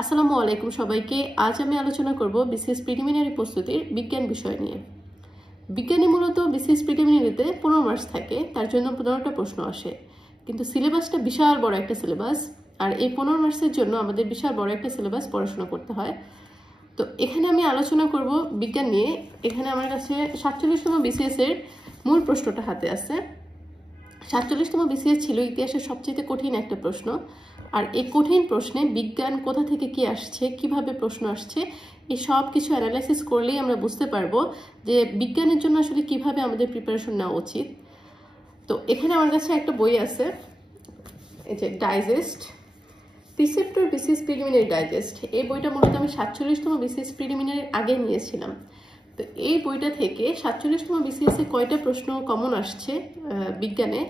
আসসালামু আলাইকুম সবাইকে। আজ আমি আলোচনা করব বিসিএস প্রিলিমিনারি প্রস্তুতির বিজ্ঞান বিষয় নিয়ে। বিজ্ঞানে মূলত বিসিএস প্রিলিমিনারিতে 15 মার্কস থাকে, তার জন্য 15টা প্রশ্ন আসে, কিন্তু সিলেবাসটা বিশাল বড় একটা সিলেবাস। আর এই 15 মার্কসের জন্য আমাদের বিশাল বড় একটা সিলেবাস পড়াশোনা করতে হয়। তো এখানে আমি আলোচনা করব বিজ্ঞান নিয়ে। এখানে আমার কাছে 47তম বিসিএস এর মূল প্রশ্নটা হাতে আছে। 47তম বিসিএস ছিল ইতিহাসের সবচেয়ে কঠিন একটা প্রশ্ন। আর এই কঠিন প্রশ্নে বিজ্ঞান কোথা থেকে কি আসছে, কিভাবে প্রশ্ন আসছে, এই সব কিছু অ্যানালাইসিস করলেই আমরা বুঝতে পারবো যে বিজ্ঞানের জন্য আসলে কিভাবে আমাদের প্রিপারেশন নেওয়া উচিত। তো এখানে আমার কাছে একটা বই আছে, এই যে digest, preceptor BCS preliminary digest. এই বইটা মূলত আমি 47তম বিসিএস প্রিলিমিনারির আগে নিয়েছিলাম। তো এই বইটা থেকে 47তম বিসিএস এ কয়টা প্রশ্ন কমন আসছে বিজ্ঞানে,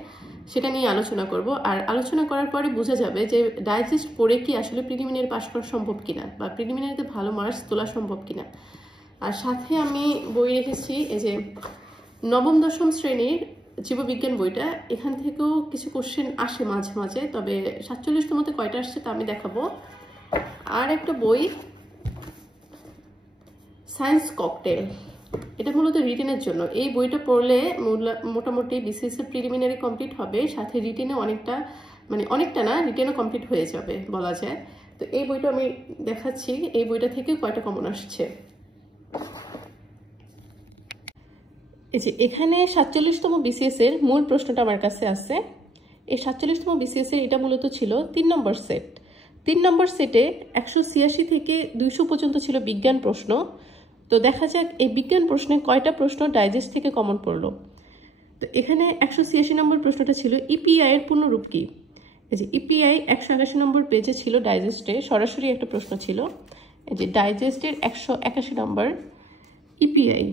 সেটা নিয়ে আলোচনা করব। আর আলোচনা করার পরে বোঝা যাবে যে ডাইজেস্ট পড়ে কি আসলে প্রিলিমিনারি পাস করা সম্ভব কিনা, বা প্রিলিমিনারিতে ভালো মার্কস তোলা সম্ভব কিনা। আর সাথে আমি বই রেখেছি এই যে নবম দশম শ্রেণীর জীববিজ্ঞান বইটা। এখান থেকেও কিছু কোশ্চেন আসে মাঝে মাঝে, তবে 47তমতে কয়টা আসছে তা আমি দেখাবো। আর একটা বই সায়েন্স ককটেল, এটা মূলত রিটেনের জন্য। এই বইটা পড়লে মোটামুটি বিসিএস এর প্রিলিমিনারি কমপ্লিট হবে, সাথে রিটেনে অনেকটা না, রিটেনও কমপ্লিট হয়ে যাবে বলা যায়। তো এই বইটা আমি দেখাচ্ছি, এই বইটা থেকে কয়টা কমন আসছে। এই যে এখানে 47তম বিসিএস এর মূল প্রশ্নটা আমার কাছে আছে। এই 47তম বিসিএস এর এটা মূলত ছিল 3 নম্বর সেট। 3 নম্বর সেটে 186 থেকে 200 পর্যন্ত ছিল বিজ্ঞান প্রশ্ন। তো দেখা যাক এই বিজ্ঞান প্রশ্নে কয়টা প্রশ্ন ডাইজেস্ট থেকে কমন পড়লো। তো এখানে 186 নম্বর প্রশ্নটা ছিল ইপিআই এর পূর্ণরূপ কি। এই যে ইপিআই 181 নম্বর পেজে ছিল, ডাইজেস্টে সরাসরি একটা প্রশ্ন ছিল। এই যে ডাইজেস্টের 181 নম্বর EPI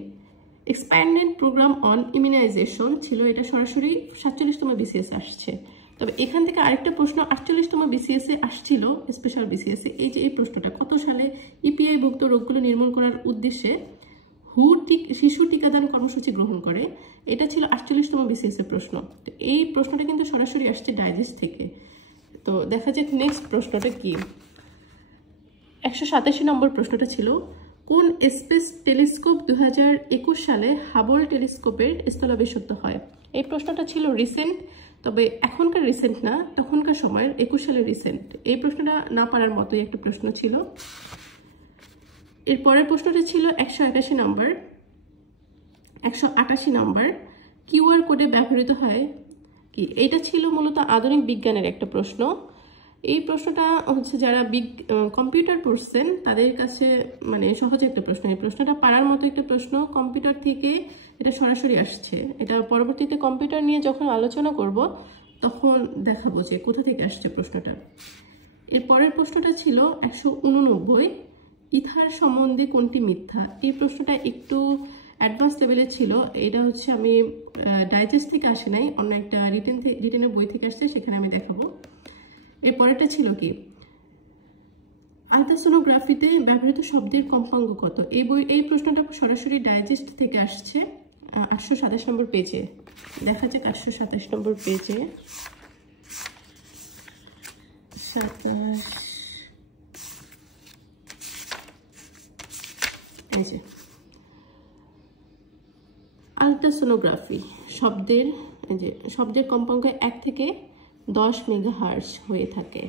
expanded programme on immunisation ছিল, এটা সরাসরি 47তম বিসিএস আসছে। তবে এখান থেকে আরেকটা প্রশ্ন 48তম বিসিএস এ আসছিল, স্পেশাল বিসিএস এ। এই যে এই প্রশ্নটা, কত সালে ইপিআই ভুক্ত রোগগুলো নির্মূল করার উদ্দেশ্যে শিশু টিকাদান কর্মসূচি গ্রহণ করে, এটা ছিল 48তম বিসিএস এর প্রশ্ন। তো এই প্রশ্নটা কিন্তু সরাসরি আসছে ডাইজেস্ট থেকে। তো দেখা যাক নেক্সট প্রশ্নটা কি। 187 নম্বর প্রশ্নটা ছিল কোন স্পেস টেলিস্কোপ 2021 সালে হাবল টেলিস্কোপের স্থলাভিষিক্ত হয়। এই প্রশ্নটা ছিল রিসেন্ট, তবে এখনকার রিসেন্ট না, তখনকার সময়ের 21 সালের রিসেন্ট। এই প্রশ্নটা না পারার মতোই একটা প্রশ্ন ছিল। এর পরের প্রশ্নটা ছিল 188 নম্বর কিউআর কোডে ব্যবহৃত হয় কি। এটা ছিল মূলত আধুনিক বিজ্ঞানের একটা প্রশ্ন। এই প্রশ্নটা হচ্ছে যারা কম্পিউটার পড়ছেন তাদের কাছে সহজ একটা প্রশ্ন। এই প্রশ্নটা পারার মতো একটা প্রশ্ন, কম্পিউটার থেকে এটা সরাসরি আসছে। এটা পরবর্তীতে কম্পিউটার নিয়ে যখন আলোচনা করব তখন দেখাবো যে কোথা থেকে আসছে প্রশ্নটা। এর পরের প্রশ্নটা ছিল 189 ইথার সম্বন্ধে কোনটি মিথ্যা। এই প্রশ্নটা একটু অ্যাডভান্স লেভেলের ছিল। এটা হচ্ছে আমি ডাইজেস্ট থেকে আসে নাই, অন্য একটা রিটেনের বই থেকে আসছে, সেখানে আমি দেখাবো। এর পরেরটা ছিল কি আলট্রাসোনোগ্রাফিতে ব্যবহৃত শব্দের কম্পাঙ্ক কত। এই প্রশ্নটা সরাসরি ডাইজেস্ট থেকে আসছে 827 নম্বর পেজে। দেখা যাক 827 নম্বর পেজে 27, এই যে আলট্রাসোনোগ্রাফি শব্দের কম্পাঙ্ক 1 থেকে 10 মেগাহার্জ হয়ে থাকে।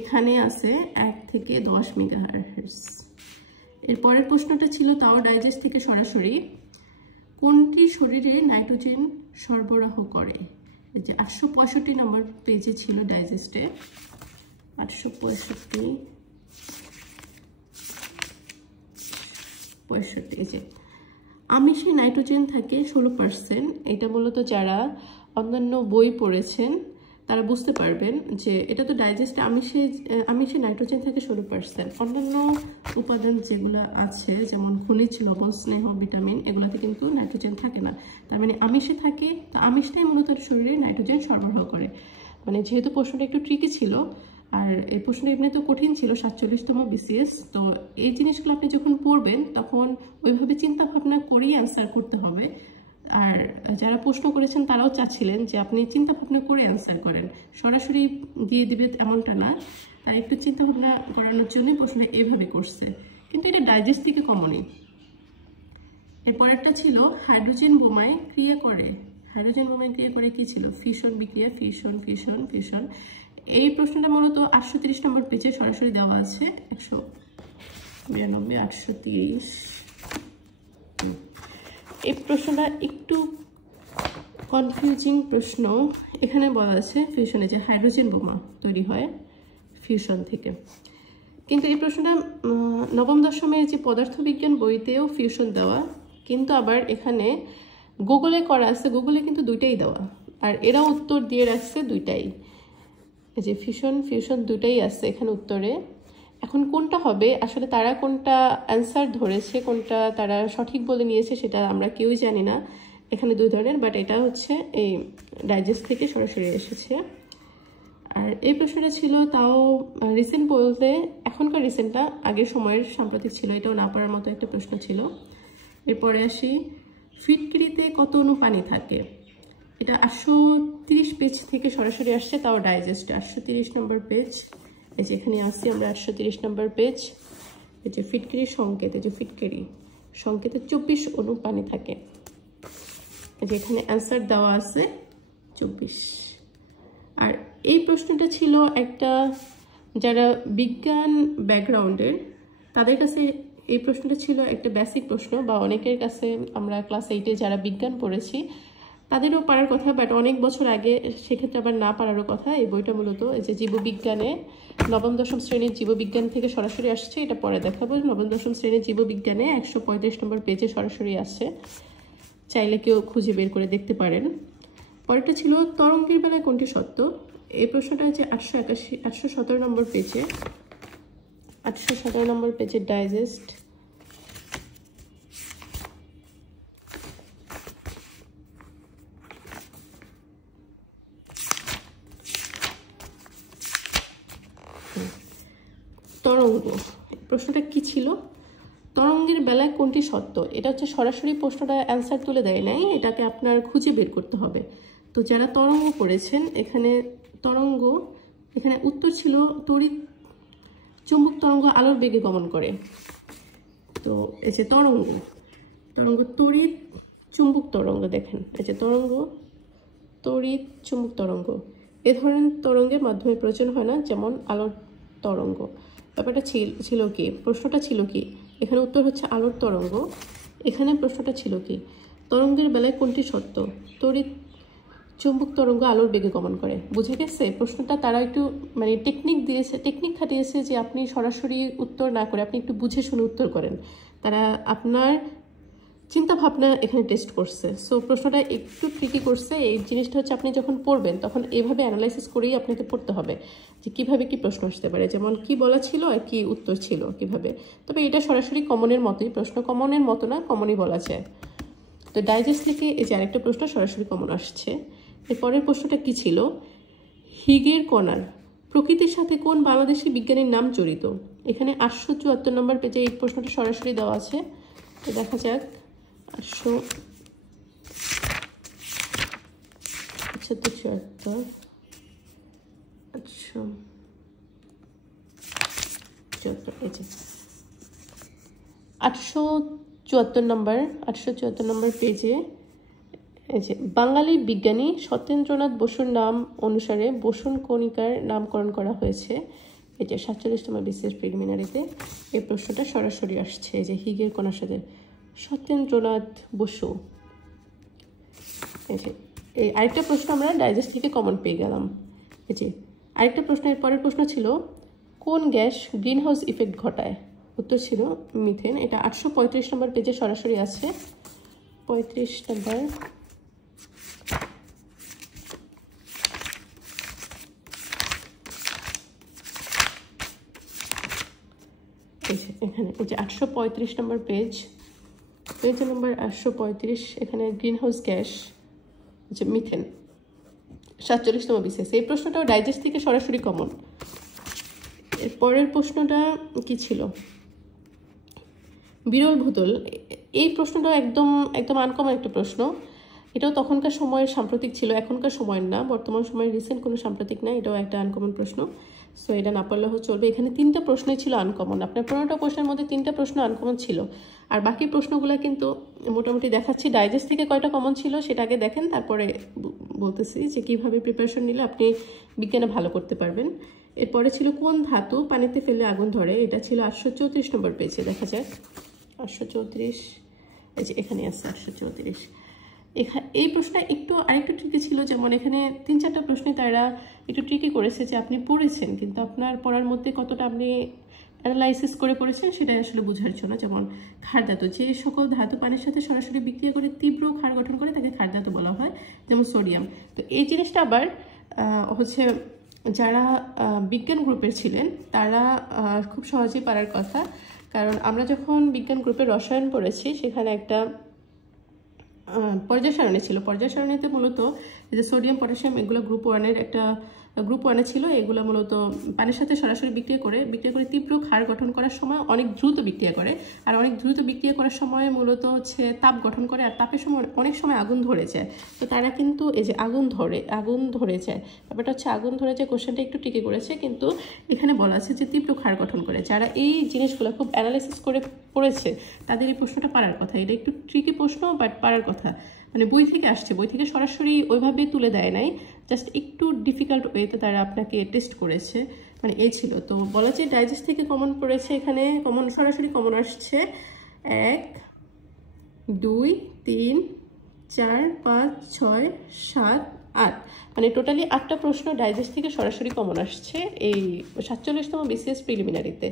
এখানে আছে 1 থেকে 10 মেগাহার্জ। এর পরের প্রশ্নটা ছিল তাও ডাইজেস্ট থেকে সরাসরি, কোনটি শরীরে নাইট্রোজেন সরবরাহ করে। 865 নম্বর পেজে ছিল ডাইজেস্টে। 865 আমিষে নাইট্রোজেন থাকে 16%। এটা মূলত যারা অন্যান্য বই পড়েছেন তারা বুঝতে পারবেন যে এটা তো ডাইজেস্টে আমিষে নাইট্রোজেন থাকে 16%। অন্যান্য উপাদান যেগুলো আছে যেমন খনিজ, লবণ, স্নেহ, ভিটামিন, এগুলোতে কিন্তু নাইট্রোজেন থাকে না। তার আমিষে থাকে, তো আমিষটাই মূলত শরীরে নাইট্রোজেন সরবরাহ করে। যেহেতু প্রশ্নটা একটু ট্রিকি ছিল আর এই প্রশ্নটা এমনি তো কঠিন ছিল, 47তম বিসিএস। তো এই জিনিসগুলো আপনি যখন পড়বেন তখন ওইভাবে চিন্তা ভাবনা করেই অ্যান্সার করতে হবে। আর যারা প্রশ্ন করেছেন তারাও চাচ্ছিলেন যে আপনি চিন্তা ভাবনা করে অ্যান্সার করেন, সরাসরি দিয়ে দিবে এমনটা না, তাই একটু চিন্তা ভাবনা করানোর জন্যই প্রশ্ন এইভাবে করছে, কিন্তু এটা ডাইজেস্ট থেকে কমনই। এরপরেরটা ছিল হাইড্রোজেন বোমায় ক্রিয়া করে। হাইড্রোজেন বোমায় ক্রিয়া করে কি ছিল? ফিউশন বিক্রিয়া, ফিউশন ফিউশন ফিউশন। এই প্রশ্নটা মূলত 830 নম্বর পেজে সরাসরি দেওয়া আছে, 192 830। এই প্রশ্নটা একটু কনফিউজিং প্রশ্ন। এখানে বলা আছে ফিউশনে যে হাইড্রোজেন বোমা তৈরি হয় ফিউশন থেকে, কিন্তু এই প্রশ্নটা নবম দশমের যে পদার্থবিজ্ঞান বইতেও ফিউশন দেওয়া, কিন্তু আবার এখানে গুগলে করা আছে, গুগলে কিন্তু দুইটাই দেওয়া, আর এরা উত্তর দিয়ে রাখছে দুইটাই, এই যে ফিউশন ফিউশন দুইটাই আছে এখানে উত্তরে। এখন কোনটা হবে আসলে, তারা কোনটা অ্যান্সার ধরেছে, কোনটা তারা সঠিক বলে নিয়েছে সেটা আমরা কেউই জানি না। এখানে দুই ধরনের, বাট এটা হচ্ছে এই ডাইজেস্ট থেকে সরাসরি এসেছে। আর এই প্রশ্নটা ছিল তাও রিসেন্ট বলতে এখনকার রিসেন্টটা, আগের সময়ের সাম্প্রতিক ছিল, এটাও না পারার মতো একটা প্রশ্ন ছিল। এরপরে আসি, ফিটকিরিতে কত অণু পানি থাকে? এটা 830 পেজ থেকে সরাসরি আসছে, তাও ডাইজেস্টে 830 নম্বর পেজ। এই যে এখানে আসছি আমরা 830 নম্বর পেজ। এই যে ফিটকিরির সংকেত, এই যে ফিটকিরি সংকেতে 24 অণু পানি থাকে। এই যে এখানে অ্যান্সার দেওয়া আছে 24। আর এই প্রশ্নটা ছিল একটা, যারা বিজ্ঞান ব্যাকগ্রাউন্ডের তাদের কাছে এই প্রশ্নটা ছিল একটা বেসিক প্রশ্ন, বা অনেকের কাছে আমরা ক্লাস 8-এ যারা বিজ্ঞান পড়েছি তাদেরও পারার কথা, বাট অনেক বছর আগে, সেক্ষেত্রে আবার না পারারও কথা। এই বইটা মূলত এই যে জীববিজ্ঞানে নবম দশম শ্রেণীর জীববিজ্ঞান থেকে সরাসরি আসছে, এটা পরে দেখাবো। নবম দশম শ্রেণীর জীববিজ্ঞানে 135 নম্বর পেজে সরাসরি আসছে, চাইলে কেউ খুঁজে বের করে দেখতে পারেন। পরেরটা ছিল তরঙ্গের বেলায় কোনটি সত্য? এই প্রশ্নটা হচ্ছে 817 নম্বর পেজে, 817 নম্বর পেজের ডাইজেস্ট। তরঙ্গ, প্রশ্নটা কি ছিল? তরঙ্গের বেলায় কোনটি সত্য? এটা হচ্ছে সরাসরি প্রশ্নটা অ্যান্সার তুলে দেয় নাই, এটাকে আপনার খুঁজে বের করতে হবে। তো যারা তরঙ্গ পড়েছেন, এখানে তরঙ্গ, এখানে উত্তর ছিল তড়িৎ চুম্বক তরঙ্গ আলোর বেগে গমন করে। তো এই যে তরঙ্গ, তরঙ্গ তড়িৎ চুম্বক তরঙ্গ, দেখেন এই যে তরঙ্গ তড়িৎ চুম্বক তরঙ্গ, এ ধরনের তরঙ্গের মাধ্যমে প্রয়োজন হয় না, যেমন আলোর তরঙ্গ। ব্যাপারটা ছিল কি, প্রশ্নটা ছিল কি, এখানে উত্তর হচ্ছে আলোর তরঙ্গ। এখানে প্রশ্নটা ছিল কি, তরঙ্গের বেলায় কোনটি সত্য? তড়িৎ চুম্বক তরঙ্গ আলোর বেগে গমন করে। বুঝে গেছে প্রশ্নটা? তারা একটু মানে টেকনিক খাটিয়েছে যে আপনি সরাসরি উত্তর না করে আপনি একটু বুঝে শুনে উত্তর করেন। তারা আপনার চিন্তা ভাবনা এখানে টেস্ট করছে। সো প্রশ্নটা একটু ট্রিকি করছে। এই জিনিসটা হচ্ছে আপনি যখন পড়বেন তখন এভাবে অ্যানালাইসিস করেই আপনাকে পড়তে হবে যে কিভাবে কি প্রশ্ন আসতে পারে, যেমন কি বলা ছিল আর কি উত্তর ছিল কিভাবে। তবে এটা সরাসরি কমনের মতোই প্রশ্ন, কমনের মতো না, কমনই বলা যায়। তো ডাইজেস্ট থেকে এই যে আরেকটা প্রশ্ন সরাসরি কমন আসছে। এরপরের প্রশ্নটা কি ছিল? হিগের কণার প্রকৃতির সাথে কোন বাংলাদেশি বিজ্ঞানীর নাম জড়িত? এখানে 874 নম্বর পেজে এই প্রশ্নটা সরাসরি দেওয়া আছে। তো দেখা যাক, 874 নম্বর পেজে এই যে বাঙালি বিজ্ঞানী সত্যেন্দ্রনাথ বসুর নাম অনুসারে বসুন কণিকার নামকরণ করা হয়েছে। এই যে 47তম বিসিএস প্রিলিমিনারিতে এই প্রশ্নটা সরাসরি আসছে, যে হিগের কণার সাথে সত্যেন্দ্রনাথ বসু। এই যে এই আরেকটা প্রশ্ন আমরা ডাইজেস্ট থেকে কমন পেয়ে গেলাম। এই যে আরেকটা প্রশ্নের পরের প্রশ্ন ছিল কোন গ্যাস গ্রিন হাউস ইফেক্ট ঘটায়? উত্তর ছিল মিথেন। এটা 835 নম্বর পেজে সরাসরি আছে, 35 নম্বর। এখানে এই যে 835 নম্বর পেজ নম্বর 835, এখানে গ্রিন হাউস গ্যাস যে মিথেন, 47তম বিসিএস। এই প্রশ্নটাও ডাইজেস্ট থেকে সরাসরি কমন। এর পরের প্রশ্নটা কি ছিল? বিরল ভূতল। এই প্রশ্নটা একদম আনকমন একটা প্রশ্ন। এটাও তখনকার সময়ের সাম্প্রতিক ছিল, এখনকার সময়ের না, বর্তমান সময়ের রিসেন্ট কোনো সাম্প্রতিক না। এটাও একটা আনকমন প্রশ্ন, সো এটা না পারলেও চলবে। এখানে 3টা প্রশ্নই ছিল আনকমন, আপনার 15টা প্রশ্নের মধ্যে 3টা প্রশ্ন আনকমন ছিল। আর বাকি প্রশ্নগুলো কিন্তু মোটামুটি দেখাচ্ছি। ডাইজেস্ট থেকে কয়টা কমন ছিল সেটা আগে দেখেন, তারপরে বলতেছি যে কীভাবে প্রিপারেশন নিলে আপনি বিজ্ঞানে ভালো করতে পারবেন। এরপরে ছিল কোন ধাতু পানিতে ফেললে আগুন ধরে, এটা ছিল 834 নম্বর পেজে, দেখা যায় 834, এই যে এখানে আছে 834। এই প্রশ্নটা আরেকটু ট্রিকি ছিল, যেমন এখানে 3-4টা প্রশ্নে তারা একটু ট্রিকি করেছে যে আপনি পড়েছেন কিন্তু আপনার পড়ার মধ্যে কতটা আপনি অ্যানালাইসিস করে পড়েছেন সেটাই আসলে বোঝার জন্য। যেমন ক্ষার ধাতু, যে সকল ধাতু পানির সাথে সরাসরি বিক্রিয়া করে তীব্র ক্ষার গঠন করে তাকে ক্ষার ধাতু বলা হয়, যেমন সোডিয়াম। তো এই জিনিসটা আবার হচ্ছে যারা বিজ্ঞান গ্রুপের ছিলেন তারা খুব সহজেই পারার কথা, কারণ আমরা যখন বিজ্ঞান গ্রুপে রসায়ন পড়েছি সেখানে একটা পর্যায় সারণী ছিল। পর্যায় সারণীতে মূলত যে সোডিয়াম পটাশিয়াম এগুলো গ্রুপ 1-এ ছিল। এগুলো মূলত পানির সাথে সরাসরি বিক্রিয়া করে তীব্র ক্ষার গঠন করার সময় অনেক দ্রুত বিক্রিয়া করে, আর অনেক দ্রুত বিক্রিয়া করার সময় মূলত হচ্ছে তাপ গঠন করে, আর তাপের সময় অনেক সময় আগুন ধরে যায়। তো তারা কিন্তু এই যে আগুন ধরে যায়, ব্যাপারটা হচ্ছে আগুন ধরে যায়। কোশ্চেনটা একটু টিকে করেছে, কিন্তু এখানে বলা আছে যে তীব্র ক্ষার গঠন করে। যারা এই জিনিসগুলো খুব অ্যানালাইসিস করে পড়েছে তাদের এই প্রশ্নটা পারার কথা। এটা একটু ট্রিকি প্রশ্ন, বাট পারার কথা। মানে বই থেকে আসছে, বই থেকে সরাসরি ওইভাবে তুলে দেয় নাই, জাস্ট একটু ডিফিকাল্ট ওয়েতে তারা আপনাকে টেস্ট করেছে, মানে এই ছিল। তো বলা যায় ডাইজেস্ট থেকে কমন পড়েছে, এখানে সরাসরি কমন আসছে 1, 2, 3, 4, 5, 6, 7, 8, মানে টোটালি 8টা প্রশ্ন ডাইজেস্ট থেকে সরাসরি কমন আসছে এই 47তম বিসিএস প্রিলিমিনারিতে।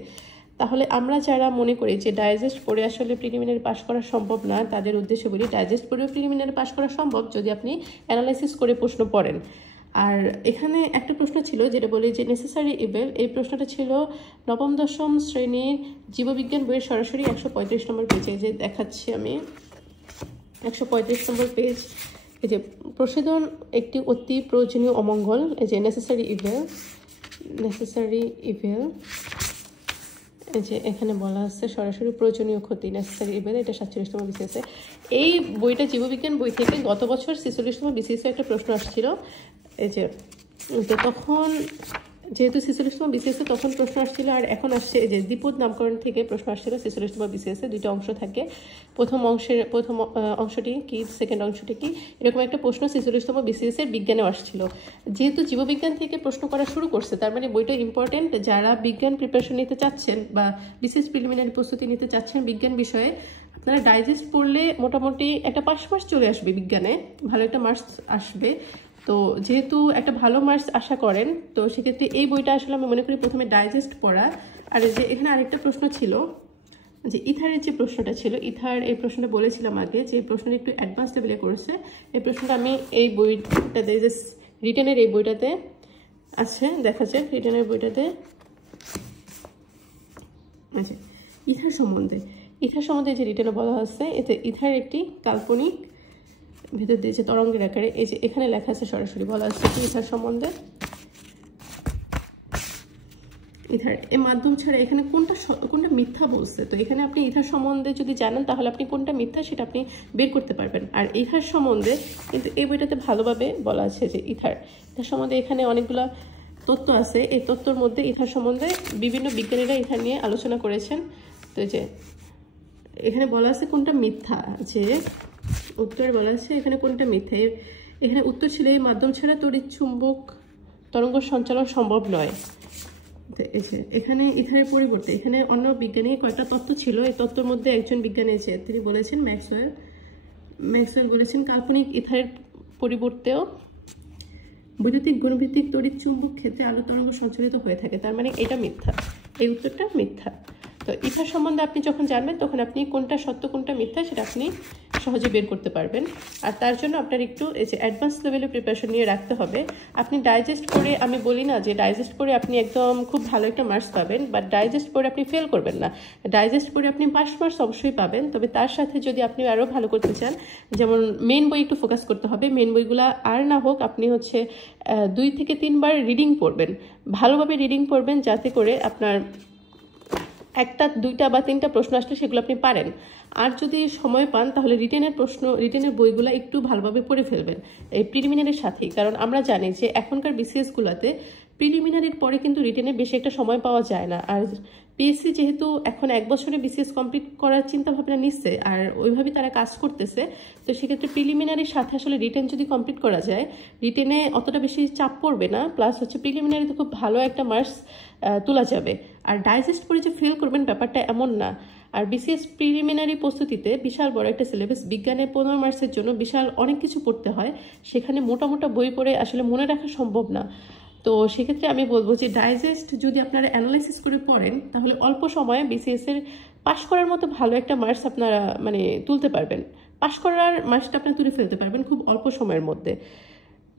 তাহলে আমরা যারা মনে করি যে ডাইজেস্ট পড়ে আসলে প্রিলিমিনারি পাস করা সম্ভব না, তাদের উদ্দেশ্যে বলি ডাইজেস্ট পড়েও প্রিলিমিনারি পাস করা সম্ভব যদি আপনি অ্যানালাইসিস করে প্রশ্ন পড়েন। আর এখানে একটা প্রশ্ন ছিল যেটা বলি যে নেসেসারি ইভেল, এই প্রশ্নটা ছিল 9ম-10ম শ্রেণীর জীববিজ্ঞান বইয়ের সরাসরি 135 নম্বর পেজে। যে দেখাচ্ছি আমি 135 নম্বর পেজ। এই যে প্রশোধন একটি অতি প্রয়োজনীয় অমঙ্গল, এই যে নেসেসারি ইভেল, এই যে এখানে বলা আছে সরাসরি প্রয়োজনীয় ক্ষতি, নেসেসারি ইভেল, এটা 47তম বিসিএসে। এই বইটা জীববিজ্ঞান বই থেকে গত বছর 46তম বিসিএসে একটা প্রশ্ন আসছিল। এই যে তো তখন যেহেতু 46তম বিসিএসে তখন প্রশ্ন আসছিল, আর এখন আসছে এই যে দ্বিপদ নামকরণ থেকে প্রশ্ন আসছিল 46তম বিসিএসে। 2টা অংশ থাকে, প্রথম অংশটি কি, সেকেন্ড অংশটি কি, এরকম একটা প্রশ্ন 46তম বিসিএসের বিজ্ঞানেও আসছিল। যেহেতু জীববিজ্ঞান থেকে প্রশ্ন করা শুরু করছে, তার মানে বইটা ইম্পর্টেন্ট। যারা বিজ্ঞান প্রিপারেশন নিতে চাচ্ছেন বা বিসিএস প্রিলিমিনারি প্রস্তুতি নিতে চাচ্ছেন বিজ্ঞান বিষয়ে, আপনারা ডাইজেস্ট পড়লে মোটামুটি একটা পাস মার্কস চলে আসবে, বিজ্ঞানে ভালো একটা মার্কস আসবে। তো যেহেতু একটা ভালো মার্কস আশা করেন, তো সেক্ষেত্রে এই বইটা আসলে আমি মনে করি প্রথমে ডাইজেস্ট পড়া। আর যে এখানে আরেকটা প্রশ্ন ছিল যে ইথারের যে প্রশ্নটা ছিল, এই প্রশ্নটা বলেছিলাম আগে যে এই প্রশ্নটা একটু অ্যাডভান্স লেভেলে করেছে। এই প্রশ্নটা আমি এই বইটাতে, যে রিটেনের এই বইটাতে আছে, দেখা যায় রিটেনের বইটাতে আচ্ছা ইথার সম্বন্ধে যে রিটেনে বলা আছে, এতে ইথার একটি কাল্পনিক ভেতর দিয়েছে তরঙ্গের আকারে। এই যে এখানে লেখা আছে, সরাসরি বলা আছে ইথার সম্বন্ধে। ইথার এই মাধ্যম ছাড়া এখানে কোনটা মিথ্যা বলছে, তো এখানে আপনি ইথার সম্বন্ধে যদি জানেন তাহলে আপনি কোনটা মিথ্যা সেটা আপনি বের করতে পারবেন। আর ইথার সম্বন্ধে কিন্তু এই বইটাতে ভালোভাবে বলা আছে যে ইথার সম্বন্ধে এখানে অনেকগুলো তত্ত্ব আছে। এই তত্ত্বর মধ্যে ইথার সম্বন্ধে বিভিন্ন বিজ্ঞানীরা ইথার নিয়ে আলোচনা করেছেন। তো যে এখানে বলা আছে কোনটা মিথ্যা, যে উত্তর বলা আছে এখানে কোনটা মিথ্যা। এখানে উত্তর ছিল এই মাধ্যম ছাড়া তড়িৎ চুম্বক তরঙ্গ সঞ্চালন সম্ভব নয়। এখানে ইথারের পরিবর্তে এখানে অন্য বিজ্ঞানী কয়েকটা তত্ত্ব ছিল। এই তত্ত্বের মধ্যে একজন বিজ্ঞানী আছে, তিনি বলেছেন ম্যাক্সওয়েল বলেছেন কাল্পনিক ইথারের পরিবর্তেও বৈদ্যুতিক গুণভিত্তিক তড়িৎ চুম্বক ক্ষেত্রে আলো তরঙ্গ সঞ্চালিত হয়ে থাকে। তার মানে এটা মিথ্যা, এই উত্তরটা মিথ্যা। তো ইথার সম্বন্ধে আপনি যখন জানবেন তখন আপনি কোনটা সত্য কোনটা মিথ্যা সেটা আপনি সহজে বের করতে পারবেন। আর তার জন্য আপনার একটু এই যে অ্যাডভান্স লেভেলে প্রিপারেশন নিয়ে রাখতে হবে। আপনি ডাইজেস্ট করে, আমি বলি না যে ডাইজেস্ট করে আপনি একদম খুব ভালো একটা মার্কস পাবেন, বাট ডাইজেস্ট করে আপনি ফেল করবেন না। ডাইজেস্ট করে আপনি পাস মার্কস অবশ্যই পাবেন, তবে তার সাথে যদি আপনি আরও ভালো করতে চান, যেমন মেন বই একটু ফোকাস করতে হবে। মেন বইগুলো আর না হোক আপনি হচ্ছে 2 থেকে 3 বার রিডিং পড়বেন, ভালোভাবে রিডিং পড়বেন, যাতে করে আপনার একটা 2টা বা 3টা প্রশ্ন আসলে সেগুলো আপনি পারেন। আর যদি সময় পান তাহলে রিটেনের বইগুলো একটু ভালোভাবে পড়ে ফেলবেন এই প্রিলিমিনারির সাথেই। কারণ আমরা জানি যে এখনকার বিসিএস গুলাতে প্রিলিমিনারির পরে কিন্তু রিটেনে বেশি একটা সময় পাওয়া যায় না। আর পিএসসি যেহেতু এখন 1 বছরে বিসিএস কমপ্লিট করার চিন্তা ভাবনা নিচ্ছে আর ওইভাবেই তারা কাজ করতেছে, তো সেক্ষেত্রে প্রিলিমিনারির সাথে আসলে রিটেন যদি কমপ্লিট করা যায়, রিটেনে অতটা বেশি চাপ পড়বে না, প্লাস হচ্ছে প্রিলিমিনারিতে খুব ভালো একটা মার্কস তোলা যাবে। আর ডাইজেস্ট করে যে ফেল করবেন ব্যাপারটা এমন না। আর বিসিএস প্রিলিমিনারি প্রস্তুতিতে বিশাল বড় একটা সিলেবাস, বিজ্ঞানে 15 মার্কসের জন্য বিশাল অনেক কিছু পড়তে হয়, সেখানে মোটা মোটা বই পড়ে আসলে মনে রাখা সম্ভব না। তো সেক্ষেত্রে আমি বলবো যে ডাইজেস্ট যদি আপনারা অ্যানালাইসিস করে পড়েন তাহলে অল্প সময়ে বিসিএস এর পাশ করার মতো ভালো একটা মার্কস আপনারা তুলতে পারবেন। পাশ করার মার্কসটা আপনারা তুলে ফেলতে পারবেন খুব অল্প সময়ের মধ্যে।